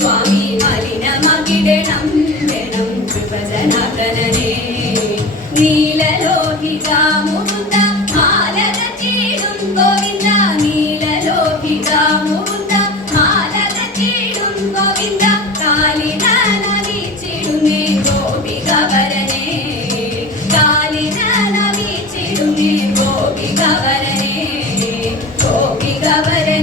സ്വാമി മലിനമാക്കിടണം വേണം കൃപജനാകരനെ നീലലോഹിക മുകുന്ദ മാലക ചീടും ഗോവിന്ദ നീലലോഹിക മുകുന്ദ മാലക ചീടും ഗോവിന്ദ കാലിനീച്ചിടുന്നേ ഗോപിക വരനെ കാലിനീച്ചിടുന്നേ ഗോപിക വരനെ ഗോപിക വരനെ